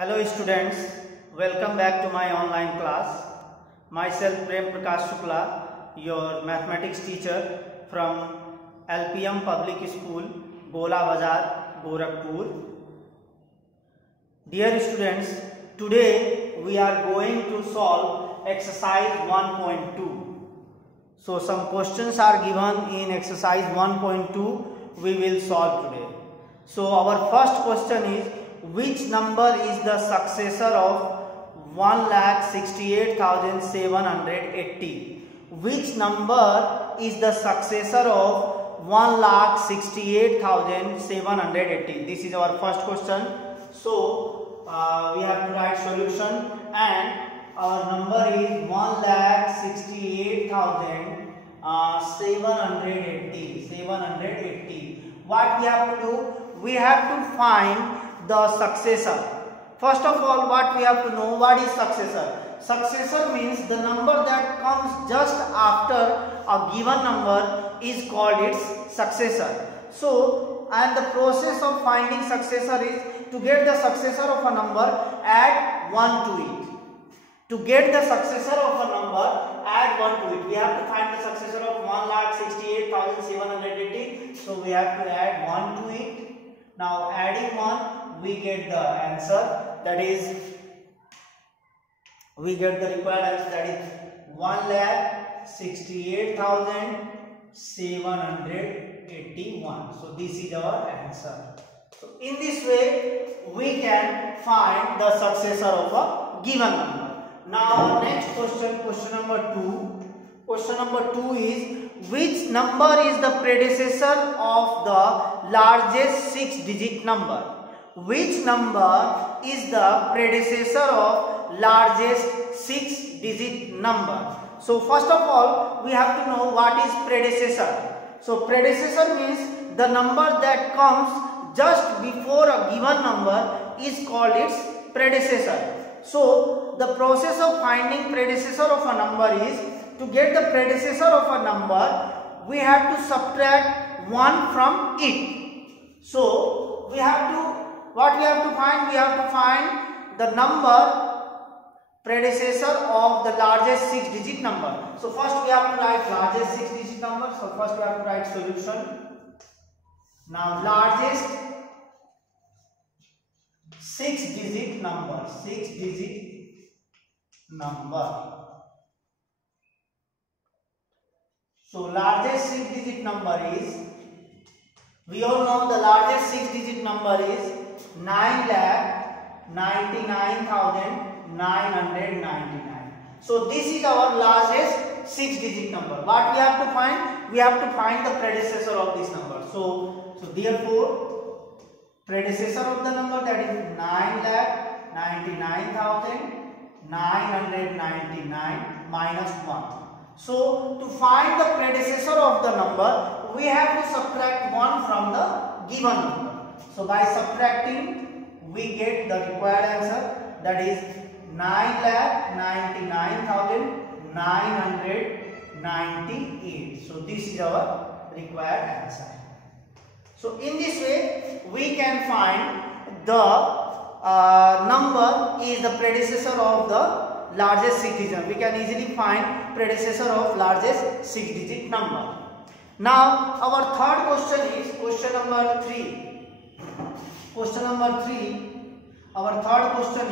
Hello students, welcome back to my online class. Myself Prem Prakash Shukla, your mathematics teacher from LPM Public School, Gola Bazar, Gorakhpur. Dear students, today we are going to solve exercise 1.2. So some questions are given in exercise 1.2 we will solve today. So our first question is, which number is the successor of 1,68,780? Which number is the successor of 1,68,780? This is our first question. So we have to write solution, and our number is 1,68,780. What we have to do? We have to find the successor. First of all, what we have to know, what is successor? Successor means the number that comes just after a given number is called its successor. So, and the process of finding successor is to get the successor of a number, add 1 to it. To get the successor of a number, add 1 to it. We have to find the successor of 1,68,780. So we have to add 1 to it. Now adding 1, we get the answer, that is, we get the required answer, that is 1,68,781. So this is our answer. So in this way we can find the successor of a given number. Now next question, question number 2. Question number 2 is, which number is the predecessor of the largest 6-digit number? Which number is the predecessor of largest 6-digit number? So first of all, we have to know what is predecessor. So predecessor means the number that comes just before a given number is called its predecessor. So the process of finding predecessor of a number is, to get the predecessor of a number, we have to subtract 1 from it. So we have to, what we have to find? We have to find the number predecessor of the largest 6-digit number. So first we have to write largest 6-digit number. So first we have to write solution. Now largest 6-digit number. 6-digit number. So largest 6-digit number is, we all know the largest 6-digit number is 9,99,999. So this is our largest 6-digit number. What we have to find? We have to find the predecessor of this number. So therefore, predecessor of the number, that is 9,99,999 minus 1. So to find the predecessor of the number, we have to subtract 1 from the given number. So by subtracting, we get the required answer, that is 9,99,998. So this is our required answer. So in this way, we can find the number is the predecessor of the largest 6-digit. We can easily find predecessor of largest 6-digit number. Now our third question is question number 3. Question number 3. Our third question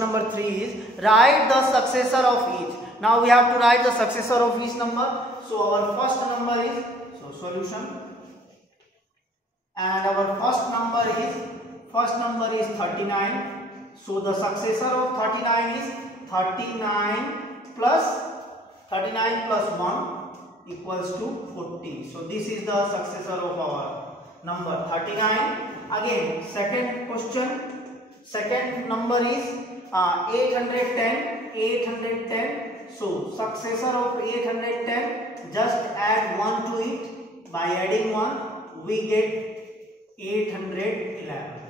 number 3 is, write the successor of each. Now we have to write the successor of each number. So our first number is, so solution, and our first number is 39. So the successor of 39 is 39 plus 1 equals to 40. So this is the successor of our number 39. Again, second question, second number is 810. So successor of 810, just add 1 to it. By adding 1, we get 811.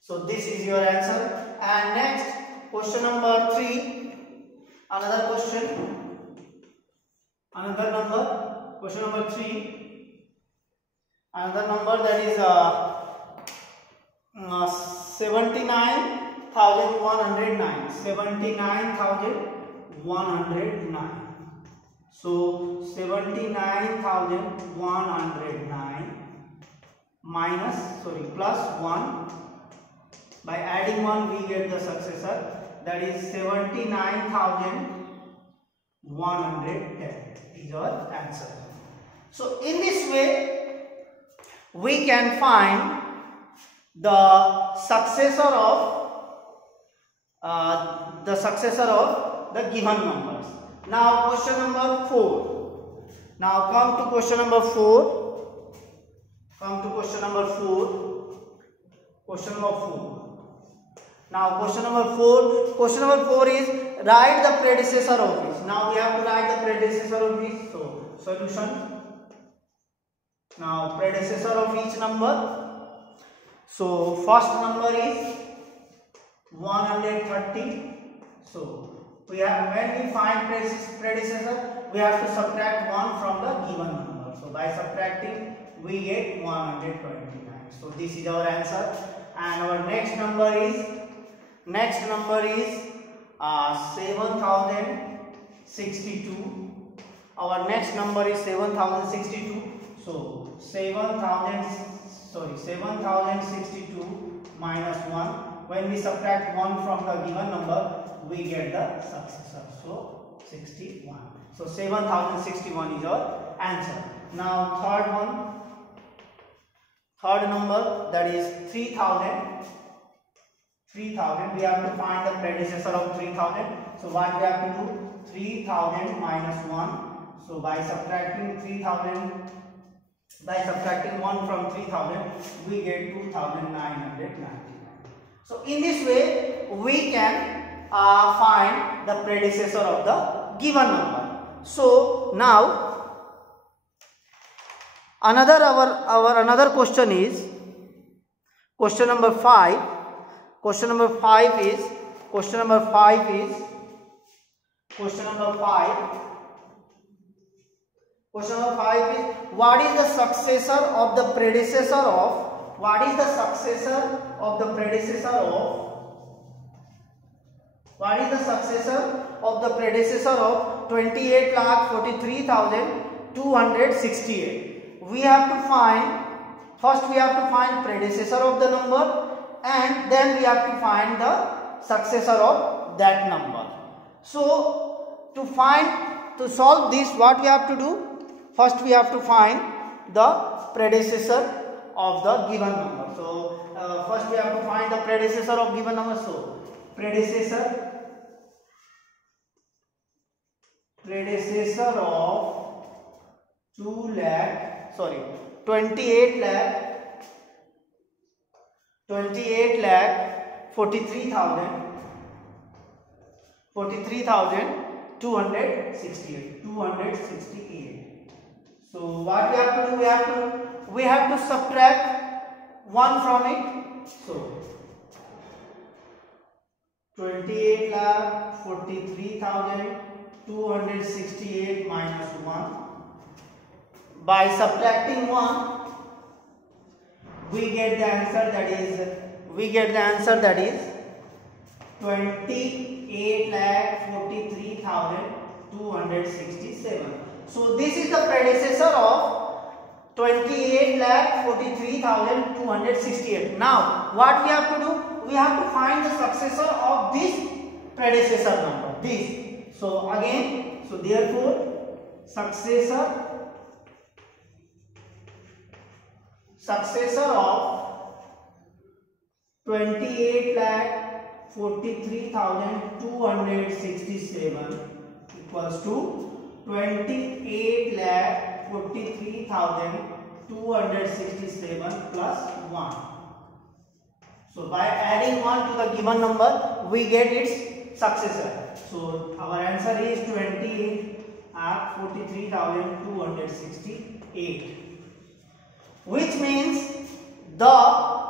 So this is your answer. And next, question number 3, another question, question number 3, another number, that is 79,109. 79,109. So 79,109 minus, sorry, plus 1. By adding 1 we get the successor, that is 79,110 is our answer. So in this way we can find the successor of the given numbers. Now question number 4. Now come to question number 4. Question number 4. Now question number 4 is write the predecessor of this. Now we have to write the predecessor of this. So solution. Now predecessor of each number. So first number is 130. So we have, when we find predecessor, we have to subtract 1 from the given number. So by subtracting we get 129. So this is our answer. And our next number is 7062. Our next number is 7062. So 7062 minus 1. When we subtract 1 from the given number, we get the successor. So 61. So 7061 is our answer. Now third number, that is 3000. We have to find the predecessor of 3000. So what we have to do? 3000 minus 1. So by subtracting 1 from 3000, we get 2999. So in this way we can find the predecessor of the given number. So now another question is question number 5. Question number 5 is what is the successor of the predecessor of 28,43,268? We have to find predecessor of the number, and then we have to find the successor of that number. So to solve this, what we have to do? First we have to find the predecessor of the given number. So first we have to find the predecessor of given number. So predecessor of 268. So what we have to do? We have to subtract 1 from it. So 28,43,268 minus 1. By subtracting 1, we get the answer that is 28,43,267. So this is the predecessor of 28,43,268. Now what we have to do? We have to find the successor of this predecessor number. So therefore successor of 28,43,267 equals to 28,43,267 plus 1. So by adding 1 to the given number, we get its successor. So our answer is 43,268, which means the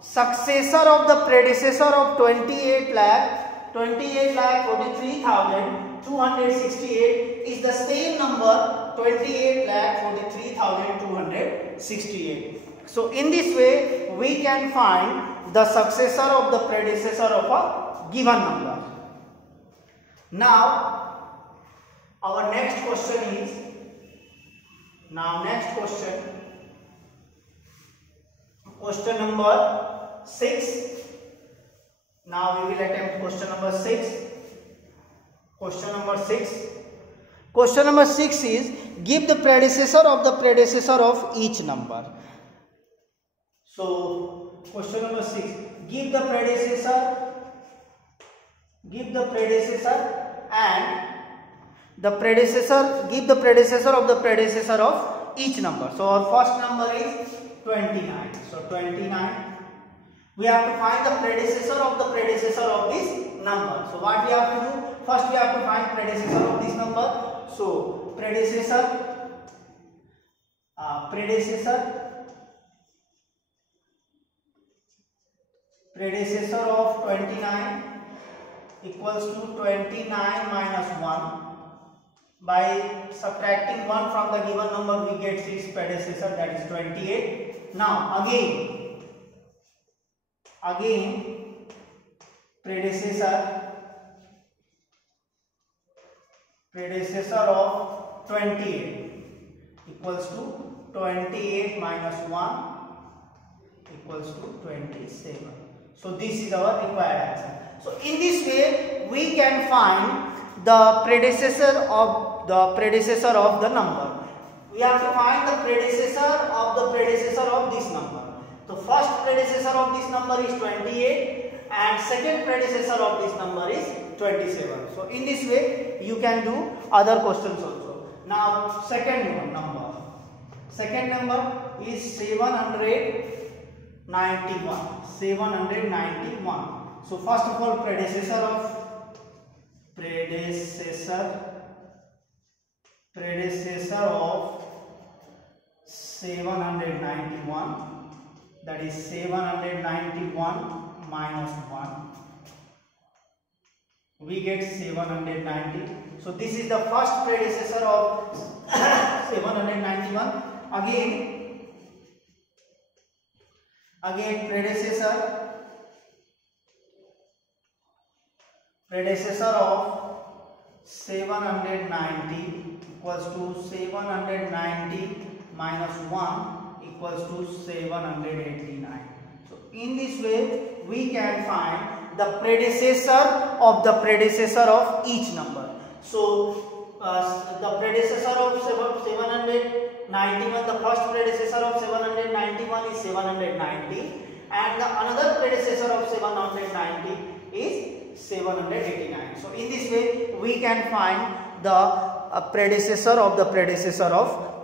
successor of the predecessor of 28,43,268 is the same number, 28,43,268. So in this way we can find the successor of the predecessor of a given number. Now our next question is, question number 6. Now we will attempt question number 6. Question number 6 is, give the predecessor of each number. So question number 6, give the predecessor and give the predecessor of each number. So our first number is 29. So 29. We have to find the predecessor of this number. So what we have to do? First we have to find predecessor of this number. So predecessor of 29 equals to 29 minus 1. By subtracting 1 from the given number, we get its predecessor, that is 28. Now again predecessor of 28 equals to 28 minus 1 equals to 27. So this is our required answer. So in this way we can find the predecessor of the number. We have to find the predecessor of this number. The first predecessor of this number is 28 and second predecessor of this number is 27. So in this way you can do other questions also. Now second number is 791. So first of all, predecessor of 791, that is 791 minus 1, we get 790. So this is the first predecessor of 791. Again predecessor of 790 equals to 790 minus 1 equals to 789. So in this way we can find the predecessor of each number. So the predecessor of 791, the first predecessor of 791 is 790 and the another predecessor of 790 is 789. So in this way we can find the predecessor of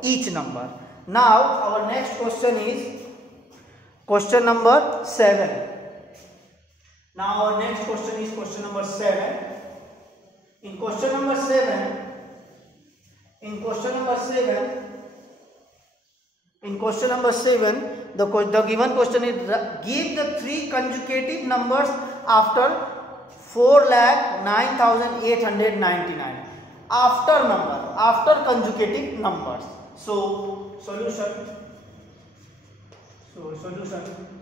each number. Now our next question is question number 7. Now our next question is question number 7. In question number 7, the given question is, give the 3 consecutive numbers after 4,09,899. After consecutive numbers. So solution.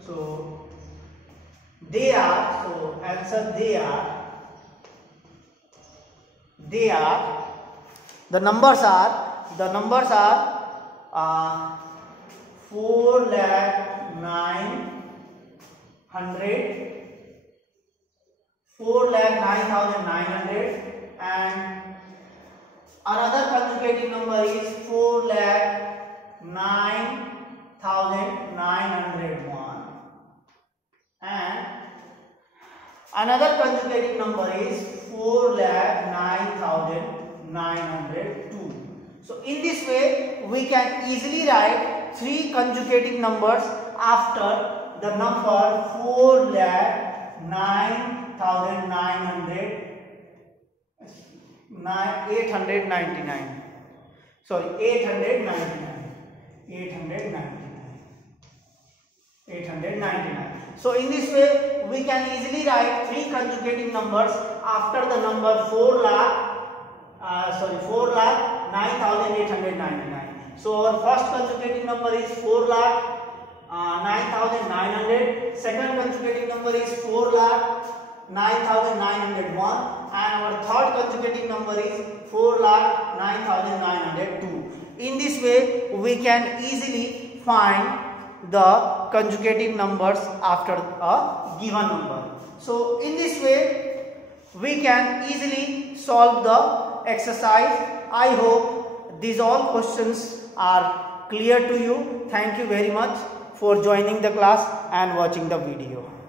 So they are. So answer they are. The numbers are 4,09,900 and another consecutive number is 4,09,901 and another consecutive number is 4,09,902. So in this way we can easily write 3 consecutive numbers after the number 899. Sorry, 899. So in this way we can easily write 3 consecutive numbers after the number 4,09,899. So our first consecutive number is 4,09,901 second consecutive number is 4,09,901 and our third consecutive number is 4,09,902. In this way we can easily find the consecutive numbers after a given number. So in this way we can easily solve the exercise. I hope these all questions are clear to you. Thank you very much for joining the class and watching the video.